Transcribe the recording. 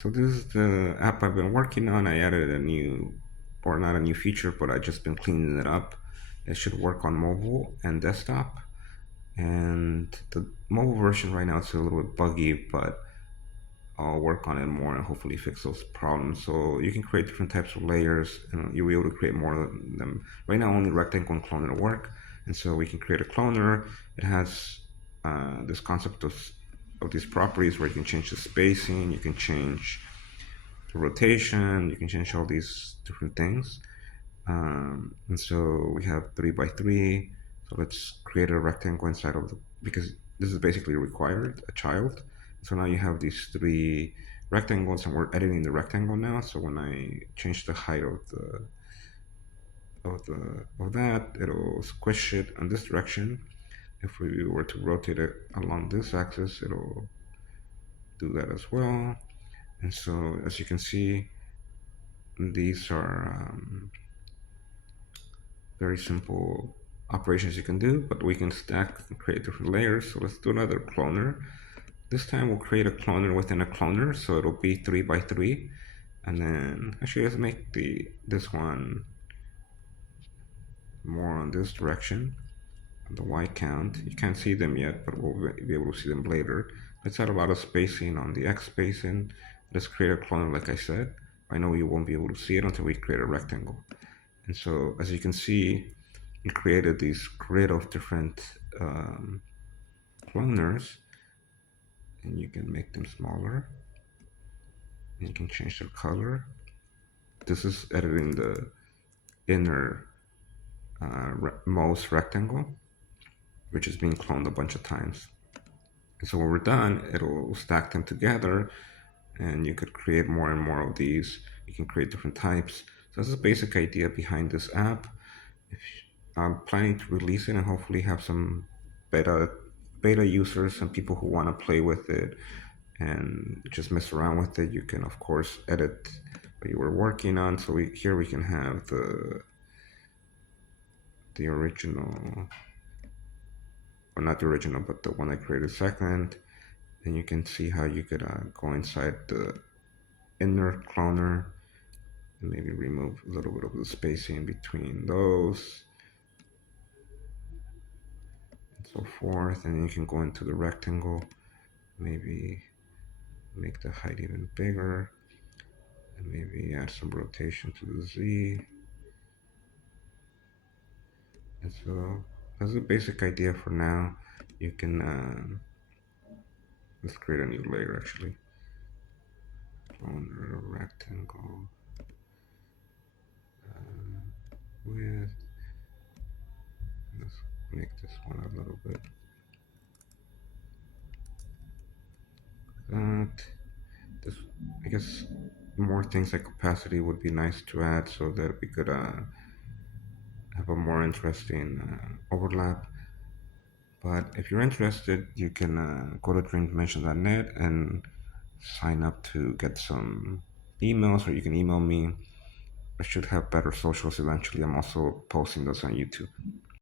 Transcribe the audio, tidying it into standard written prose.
So this is the app I've been working on. I added a new, or not a new feature, but I just been cleaning it up. It should work on mobile and desktop. And the mobile version right now it's a little bit buggy, but I'll work on it more and hopefully fix those problems. So you can create different types of layers, and you'll be able to create more of them. Right now, only rectangle and cloner work, and so we can create a cloner. It has this concept of these properties where you can change the spacing, you can change the rotation, you can change all these different things. And so we have 3 by 3. So let's create a rectangle inside of the, because this is basically required, a child. So now you have these 3 rectangles and we're editing the rectangle now. So when I change the height of that, it'll squish it in this direction. If we were to rotate it along this axis, it'll do that as well. And so as you can see, these are very simple operations you can do, but we can stack and create different layers. So let's do another cloner. This time we'll create a cloner within a cloner, so it'll be 3 by 3. And then actually let's make this one more on this direction. The Y count, you can't see them yet, but we'll be able to see them later. Let's add a lot of spacing on the X spacing. Let's create a cloner like I said. I know you won't be able to see it until we create a rectangle. And so as you can see, we created these grid of different cloners, and you can make them smaller, and you can change their color. This is editing the inner most rectangle, which is being cloned a bunch of times. And so when we're done, it'll stack them together, and you could create more and more of these. You can create different types. So that's the basic idea behind this app. If I'm planning to release it and hopefully have some beta users and people who want to play with it and just mess around with it. You can of course edit what you were working on. So here we can have the original, or not the original, but the one I created second. And you can see how you could go inside the inner cloner and maybe remove a little bit of the spacing between those and so forth. And then you can go into the rectangle, maybe make the height even bigger, and maybe add some rotation to the Z. And so that's the basic idea for now. You can let's create a new layer actually. Cloner rectangle with, let's make this one a little bit that. This, I guess more things like opacity would be nice to add so that we could have a more interesting overlap. But if you're interested, you can go to dreamdimension.net and sign up to get some emails, or you can email me. I should have better socials eventually. I'm also posting those on YouTube.